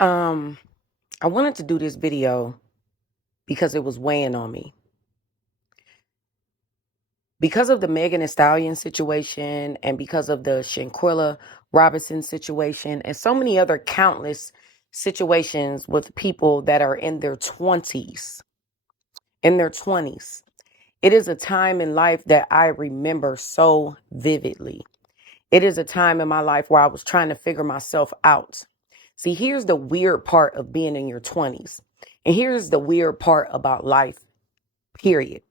Um, I wanted to do this video because it was weighing on me. Because of the Megan Thee Stallion situation and because of the Shanquella Robinson situation and so many other countless situations with people that are in their 20s. In their 20s. It is a time in life that I remember so vividly. It is a time in my life where I was trying to figure myself out. See, here's the weird part of being in your 20s. And here's the weird part about life, period.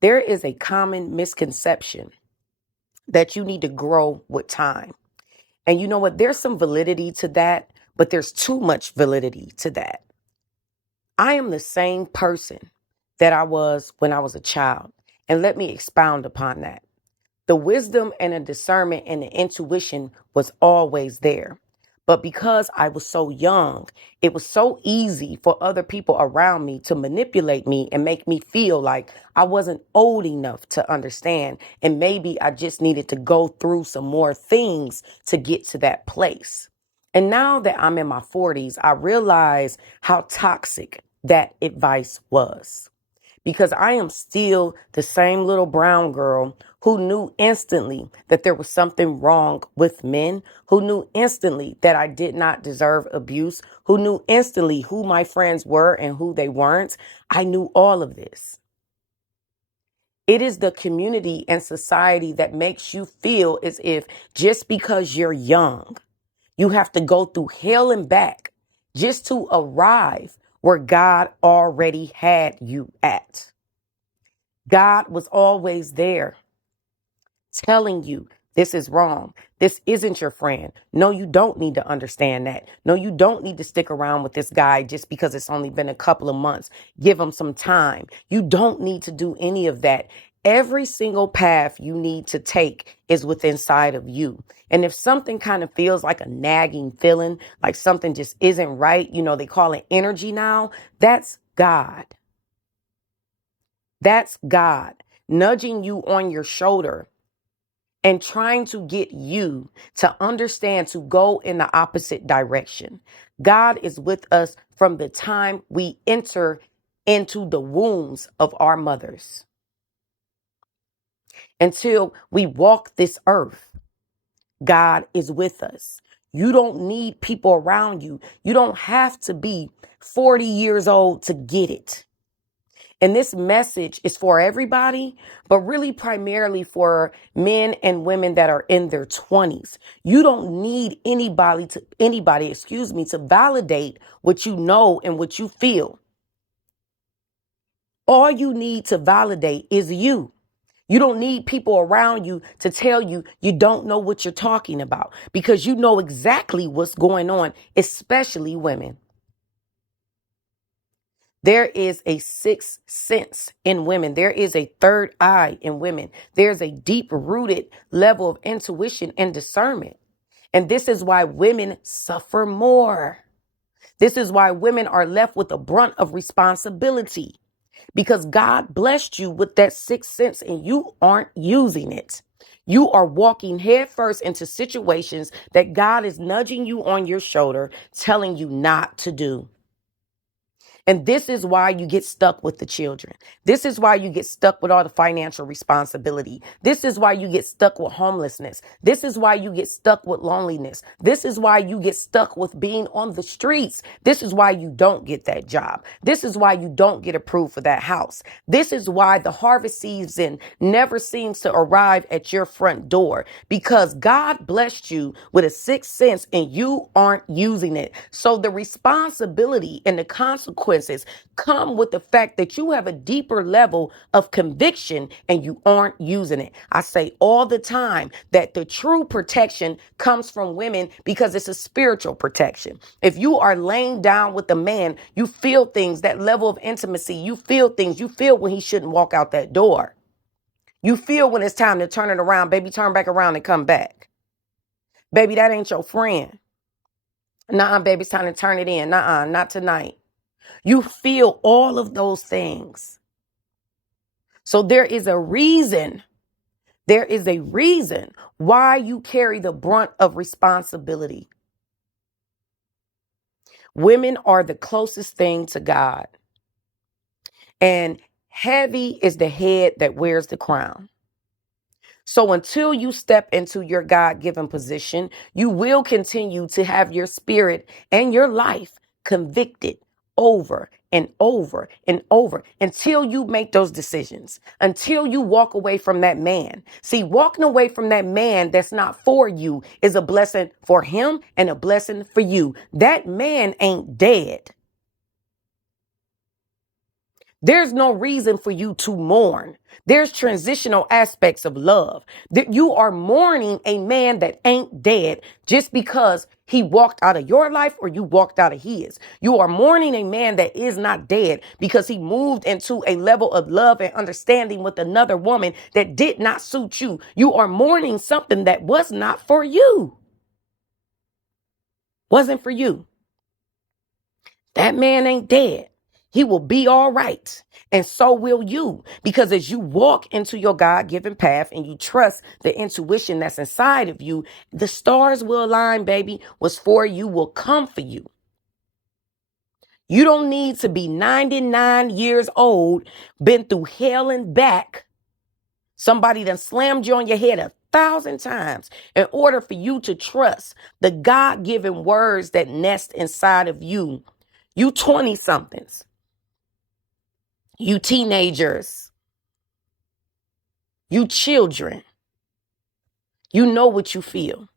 There is a common misconception that you need to grow with time. And you know what? There's some validity to that, but there's too much validity to that. I am the same person that I was when I was a child. And let me expound upon that. The wisdom and the discernment and the intuition was always there. But because I was so young, it was so easy for other people around me to manipulate me and make me feel like I wasn't old enough to understand. And maybe I just needed to go through some more things to get to that place. And now that I'm in my 40s, I realize how toxic that advice was. Because I am still the same little brown girl who knew instantly that there was something wrong with men, who knew instantly that I did not deserve abuse, who knew instantly who my friends were and who they weren't. I knew all of this. It is the community and society that makes you feel as if just because you're young, you have to go through hell and back just to arrive where God already had you at. God was always there telling you this is wrong. This isn't your friend. No, you don't need to understand that. No, you don't need to stick around with this guy just because it's only been a couple of months. Give him some time. You don't need to do any of that. Every single path you need to take is within sight of you. And if something kind of feels like a nagging feeling, like something just isn't right, they call it energy now, that's God. That's God nudging you on your shoulder and trying to get you to understand to go in the opposite direction. God is with us from the time we enter into the wombs of our mothers until we walk this earth. God is with us. You don't need people around you. You don't have to be 40 years old to get it. And this message is for everybody, but really primarily for men and women that are in their 20s. You don't need anybody, to validate what you know and what you feel. All you need to validate is you. You don't need people around you to tell you you don't know what you're talking about because you know exactly what's going on, especially women. There is a sixth sense in women. There is a third eye in women. There's a deep rooted level of intuition and discernment. And this is why women suffer more. This is why women are left with the brunt of responsibility because God blessed you with that sixth sense and you aren't using it. You are walking headfirst into situations that God is nudging you on your shoulder, telling you not to do. And this is why you get stuck with the children. This is why you get stuck with all the financial responsibility. This is why you get stuck with homelessness. This is why you get stuck with loneliness. This is why you get stuck with being on the streets. This is why you don't get that job. This is why you don't get approved for that house. This is why the harvest season never seems to arrive at your front door because God blessed you with a sixth sense and you aren't using it. So the responsibility and the consequences come with the fact that you have a deeper level of conviction and you aren't using it. I say all the time that the true protection comes from women because it's a spiritual protection. If you are laying down with a man, you feel things, that level of intimacy, you feel things, you feel when he shouldn't walk out that door. You feel when it's time to turn it around, baby, turn back around and come back. Baby, that ain't your friend. Nuh-uh, baby, it's time to turn it in. Nuh-uh, not tonight. You feel all of those things. So there is a reason why you carry the brunt of responsibility. Women are the closest thing to God, and heavy is the head that wears the crown. So until you step into your God-given position, you will continue to have your spirit and your life convicted over and over and over until you make those decisions, until you walk away from that man. See, walking away from that man that's not for you is a blessing for him and a blessing for you. That man ain't dead. There's no reason for you to mourn. There's transitional aspects of love. That you are mourning a man that ain't dead just because he walked out of your life or you walked out of his. You are mourning a man that is not dead because he moved into a level of love and understanding with another woman that did not suit you. You are mourning something that was not for you. Wasn't for you. That man ain't dead. He will be all right. And so will you. Because as you walk into your God-given path and you trust the intuition that's inside of you, the stars will align, baby. What's for you will come for you. You don't need to be 99 years old, been through hell and back. Somebody done slammed you on your head 1,000 times in order for you to trust the God-given words that nest inside of you. You 20 somethings. You teenagers, you children, you know what you feel.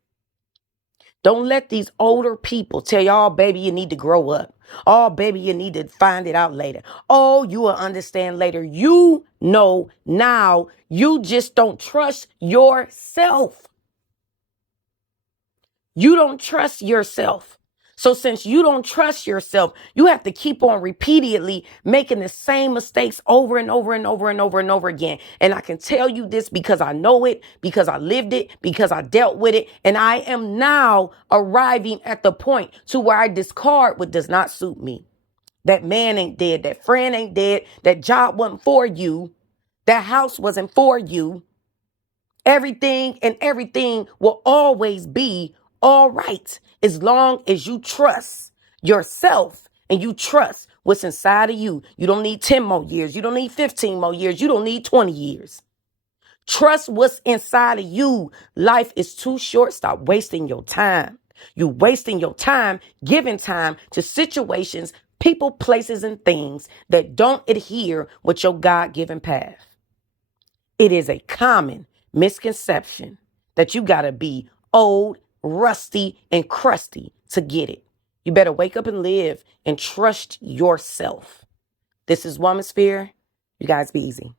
Don't let these older people tell y'all, baby, you need to grow up. Oh, baby, you need to find it out later. Oh, you will understand later. You know now. You just don't trust yourself. You don't trust yourself. So since you don't trust yourself, you have to keep on repeatedly making the same mistakes over and over and over and over and over again. And I can tell you this because I know it, because I lived it, because I dealt with it. And I am now arriving at the point to where I discard what does not suit me. That man ain't dead. That friend ain't dead. That job wasn't for you. That house wasn't for you. Everything will always be all right as long as you trust yourself and you trust what's inside of you. You don't need 10 more years. You don't need 15 more years. You don't need 20 years. Trust what's inside of you. Life is too short. Stop wasting your time. You wasting your time, giving time to situations, people, places, and things that don't adhere with your God-given path. It is a common misconception that you got to be old, rusty, and crusty to get it. You better wake up and live and trust yourself. This is WOMANSPHERE. You guys be easy.